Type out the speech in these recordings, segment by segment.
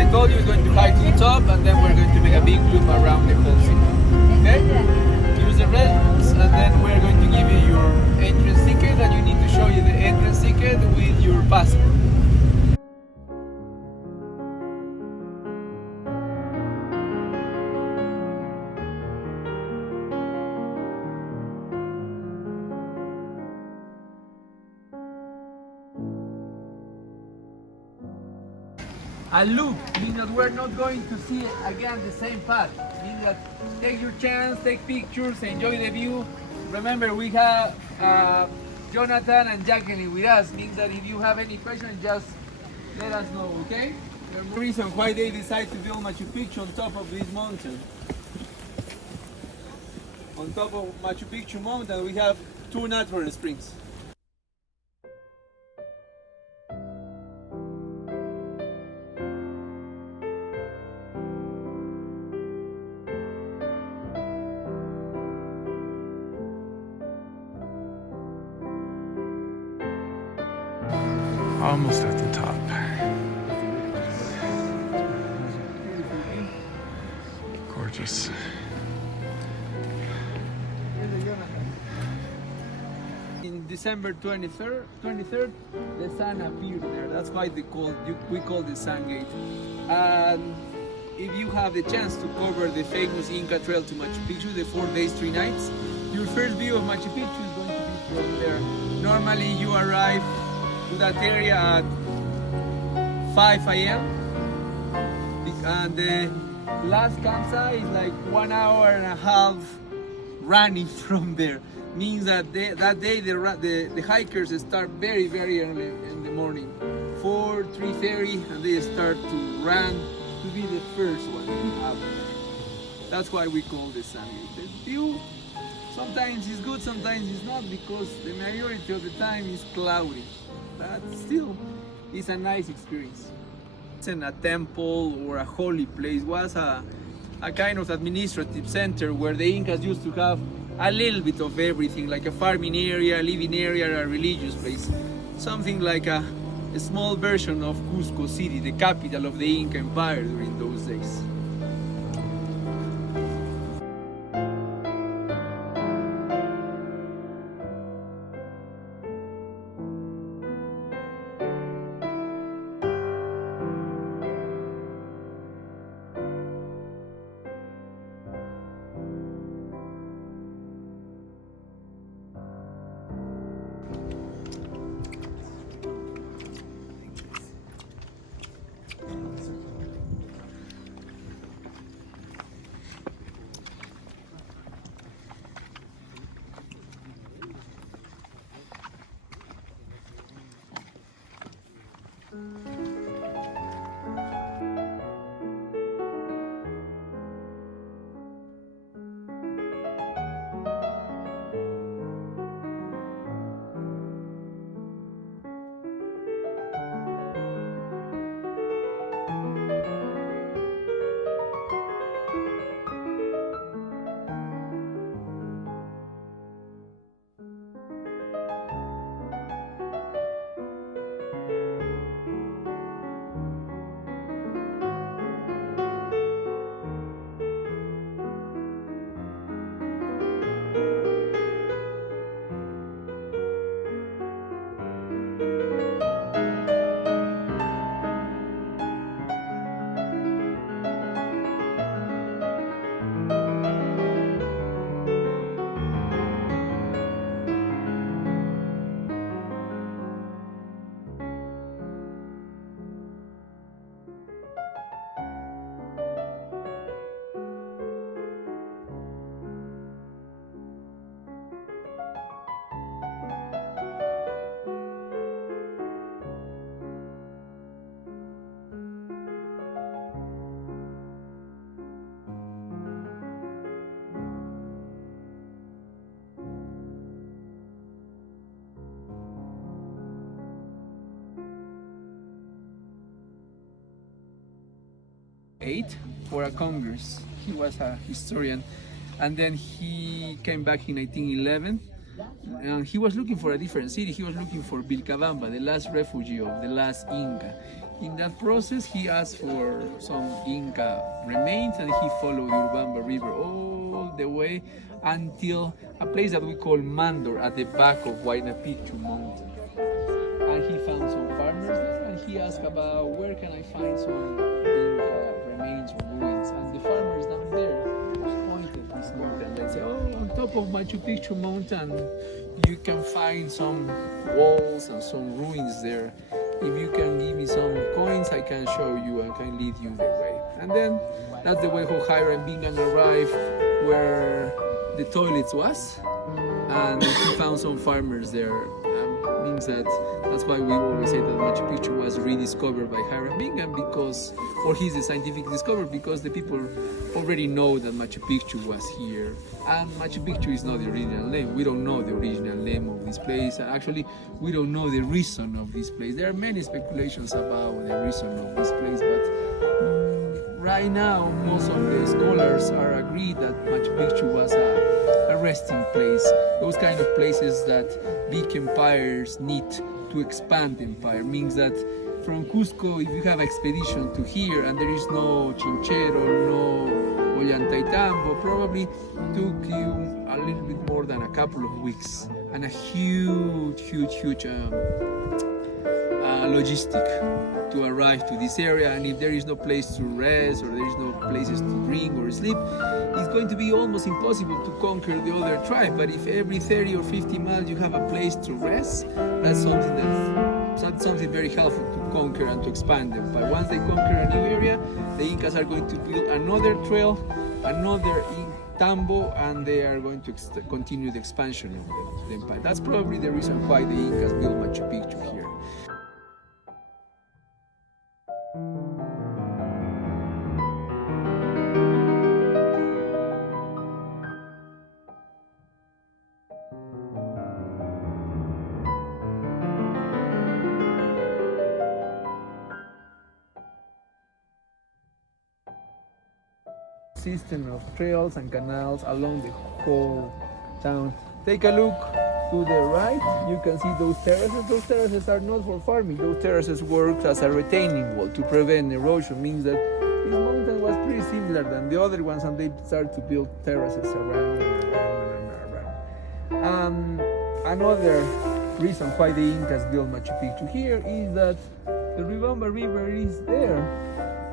I told you, we're going to hike to the top and then we're going to make a big loop around the whole city. Okay? Use the red rooms and then we're going to give you your entrance ticket, and you need to show you the entrance ticket with your passport. A loop means that we're not going to see again the same path. Means that take your chance, take pictures, enjoy the view. Remember, we have Jonathan and Jacqueline with us. Means that if you have any questions, just let us know, okay? The reason why they decided to build Machu Picchu on top of this mountain. On top of Machu Picchu mountain, we have two natural springs. Almost at the top. Gorgeous. In December 23rd, the sun appeared there. That's why we call the Sun Gate. And if you have the chance to cover the famous Inca Trail to Machu Picchu, the 4 days, 3 nights, your first view of Machu Picchu is going to be from there. Normally you arrive to that area at 5 a.m. and the last campsite is like 1 hour and a half running from there. Means that that day the hikers start very early in the morning, 3:30, and they start to run to be the first one up. That's why we call the Sun Gate. The view sometimes is good, sometimes it's not, because the majority of the time is cloudy. But still, it's a nice experience. It's in a temple or a holy place. It was a kind of administrative center where the Incas used to have a little bit of everything, like a farming area, a living area, a religious place. Something like a small version of Cusco City, the capital of the Inca Empire during those days. For a congress. He was a historian, and then he came back in 1911, and he was looking for a different city. He was looking for Vilcabamba, the last refugee of the last Inca. In that process, he asked for some Inca remains, and he followed the Urubamba River all the way until a place that we call Mandor at the back of Huayna Picchu mountain. And he found some farmers there, and he asked about where can I find some Inca remains or ruins. And the farmers down there pointed this mountain. They say, oh, on top of Machu Picchu mountain, you can find some walls and some ruins there. If you can give me some coins, I can show you and can lead you the way. And then that's the way how Hiram Bingham arrived where the toilets was, and he found some farmers there. Means that's why we always say that Machu Picchu was rediscovered by Hiram Bingham because, or he's a scientific discovery because the people already know that Machu Picchu was here. And Machu Picchu is not the original name. We don't know the original name of this place. Actually, we don't know the reason of this place. There are many speculations about the reason of this place, but right now, most of the scholars are agreed that Machu Picchu was a resting place. Those kind of places that big empires need to expand empire. Means that from Cusco, if you have expedition to here and there is no Chinchero, no Ollantaytambo, probably took you a little bit more than a couple of weeks and a huge logistic to arrive to this area. And if there is no place to rest or there is no places to drink or sleep, it's going to be almost impossible to conquer the other tribe. But if every 30 or 50 miles you have a place to rest, that's something very helpful to conquer and to expand them. But once they conquer a new area, the Incas are going to build another trail, another tambo, and they are going to continue the expansion of the empire. That's probably the reason why the Incas built Machu Picchu here. System of trails and canals along the whole town. Take a look to the right, you can see those terraces. Those terraces are not for farming. Those terraces work as a retaining wall to prevent erosion. Means that this mountain was pretty similar than the other ones, and they started to build terraces around and around. Another reason why the Incas built Machu Picchu here is that the Urubamba River is there.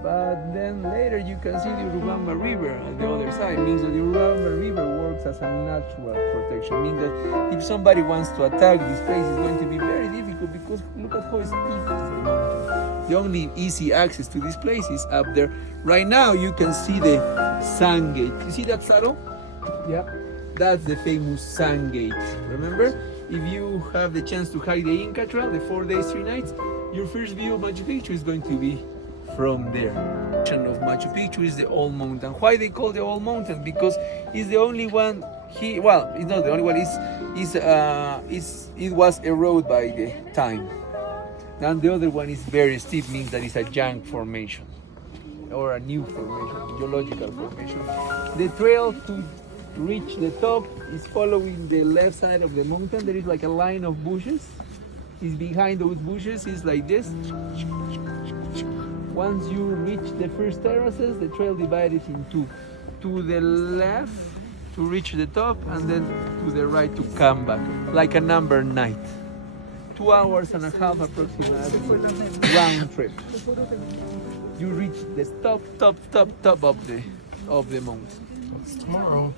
But then later you can see the Urubamba River on the other side. Means that the Urubamba River works as a natural protection. Means that if somebody wants to attack this place, it's going to be very difficult because look at how steep is the mountain. The only easy access to this place is up there. Right now you can see the Sun Gate. You see that saddle? Yeah. That's the famous Sun Gate. Remember? If you have the chance to hike the Inca Trail, the 4 days, 3 nights, your first view of Machu Picchu is going to be from there. Of Machu Picchu is the old mountain. Why they call the old mountain? Because it's the only one here. Well, it's not the only one. It was eroded by the time. And the other one is very steep, means that it's a young formation or a new formation, geological formation. The trail to reach the top is following the left side of the mountain. There is like a line of bushes. It's behind those bushes. It's like this. Once you reach the first terraces, the trail divided in two. To the left to reach the top, and then to the right to come back, like a number 9. 2 hours and a half approximately round trip. You reach the top of the mountain. That's tomorrow.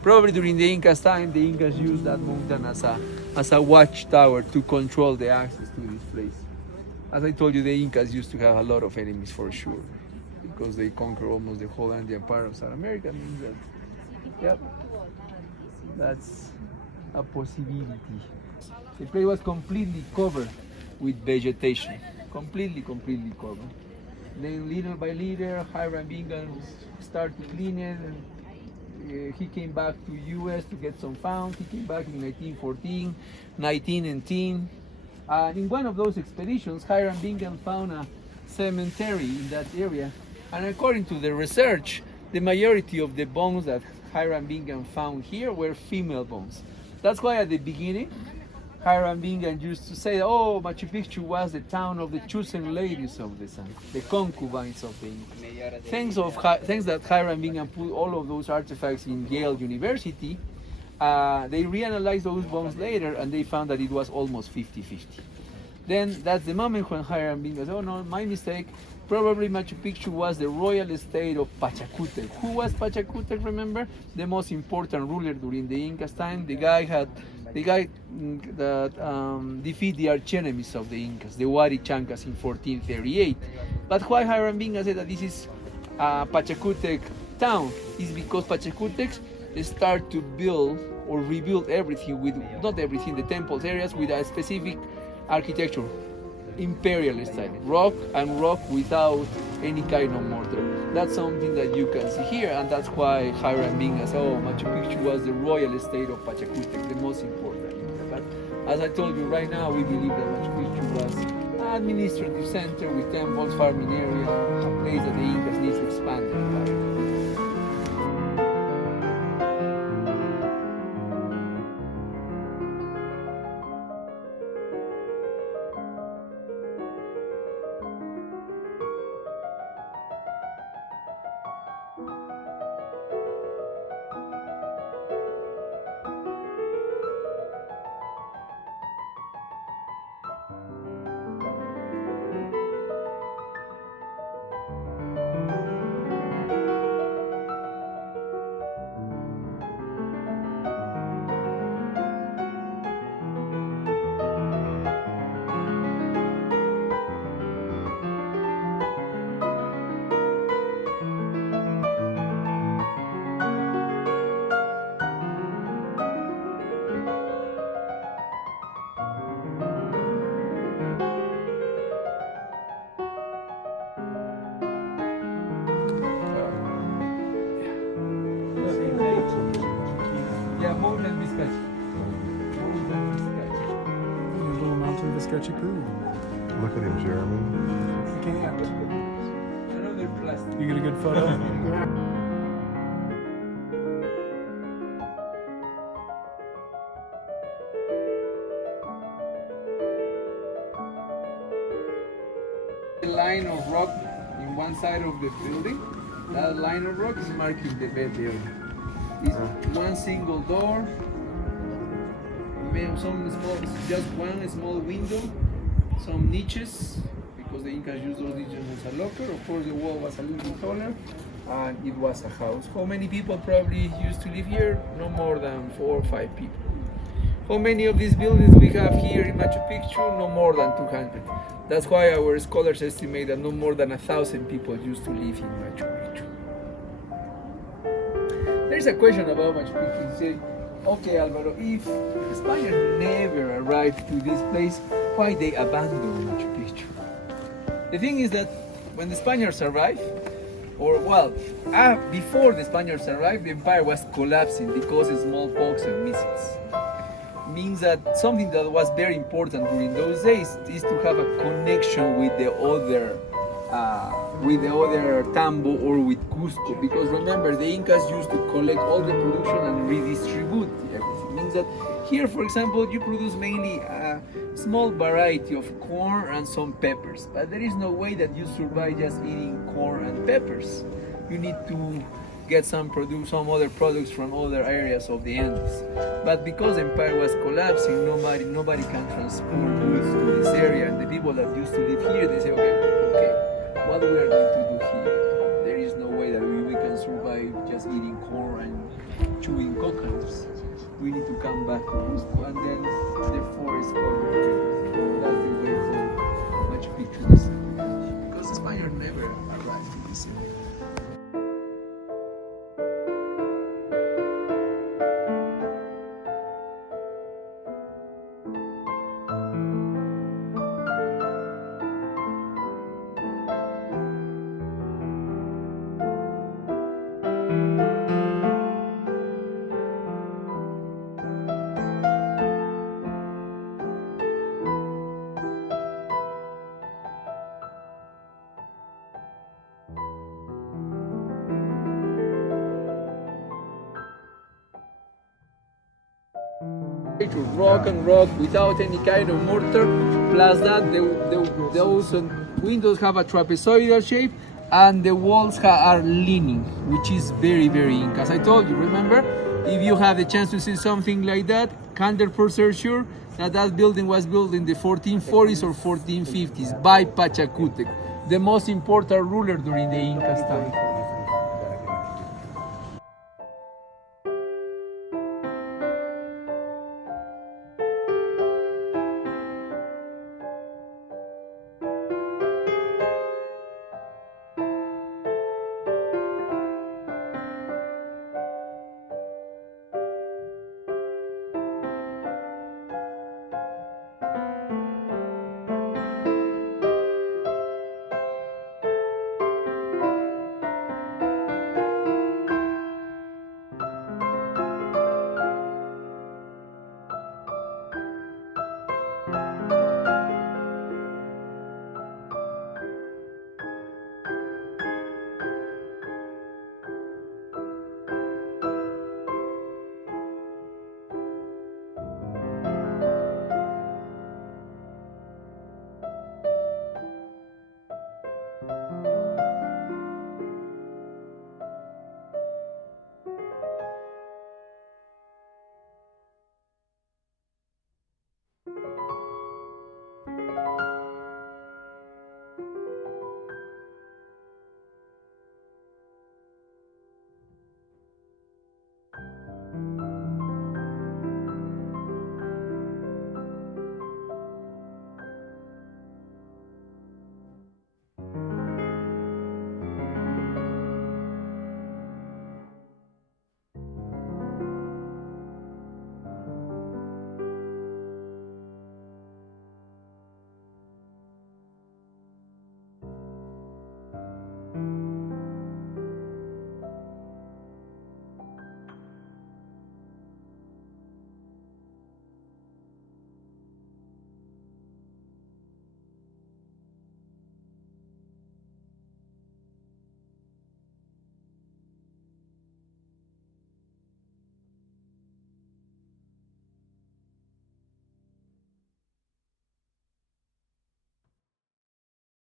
Probably during the Incas time, the Incas used that mountain as a watchtower to control the access to this place. As I told you, the Incas used to have a lot of enemies for sure, because they conquered almost the whole Andean part of South America. Means that, yep, that's a possibility. The place was completely covered with vegetation, completely covered. Then little by little, Hiram Bingham started cleaning it, and he came back to US to get some found. He came back in 1914, 1918. In one of those expeditions, Hiram Bingham found a cemetery in that area. And according to the research, the majority of the bones that Hiram Bingham found here were female bones. That's why at the beginning, Hiram Bingham used to say, oh, Machu Picchu was the town of the chosen ladies of the sun, the concubines of the Incas. Thanks that Hiram Bingham put all of those artifacts in Yale University, they reanalyzed those bones later and they found that it was almost 50-50. Then that's the moment when Hiram Bingham said, oh no, my mistake. Probably Machu Picchu was the royal estate of Pachacútec. Who was Pachacútec, remember? The most important ruler during the Incas time. The guy that defeated the archenemies of the Incas, the Huarichancas in 1438. But why Hiram Bingham said that this is Pachacútec town is because Pachacútecs start to build or rebuild everything with, not everything, the temples areas with a specific architecture, imperial style, rock and rock without any kind of mortar. That's something that you can see here, and that's why Hiram Bingham said, oh, Machu Picchu was the royal estate of Pachacútec, the most important. But as I told you right now, we believe that Machu Picchu was an administrative center with temples, farming area, a place that the Incas need to expand their empire. Sketchy poo. Look at him, Jeremy. You can't. I know they're plastic. You get a good photo? The line of rock in one side of the building, that line of rock is marking the bed area. It's one single door, just one small window, some niches, because the Incas used those niches as a locker. Of course, the wall was a little bit taller, and it was a house. How many people probably used to live here? No more than 4 or 5 people. How many of these buildings we have here in Machu Picchu? No more than 200. That's why our scholars estimate that no more than 1,000 people used to live in Machu Picchu. There's a question about Machu Picchu. You say, okay, Alvaro, if the Spaniards never arrived to this place, why they abandoned Machu Picchu? The thing is that when the Spaniards arrived, before the Spaniards arrived, the empire was collapsing because of smallpox and measles. Means that something that was very important during those days is to have a connection with the other Tambo or with Cusco, because remember, the Incas used to collect all the production and redistribute everything. Means that here, for example, you produce mainly a small variety of corn and some peppers, but there is no way that you survive just eating corn and peppers. You need to get some other products from other areas of the Andes. But because the empire was collapsing, nobody can transport goods to this area, and the people that used to live here, they say, okay, what we are going to do here? There is no way that we can survive just eating corn and chewing coconuts. We need to come back to Cusco, and then the forest covered. That's the way for Machu Picchu is, because the Spaniards never arrived in this area. Rock and rock without any kind of mortar. Plus that, those windows have a trapezoidal shape, and the walls are leaning, which is very, very Inca. As I told you, remember, if you have the chance to see something like that, 100% sure that that building was built in the 1440s or 1450s by Pachacútec, the most important ruler during the Incas time.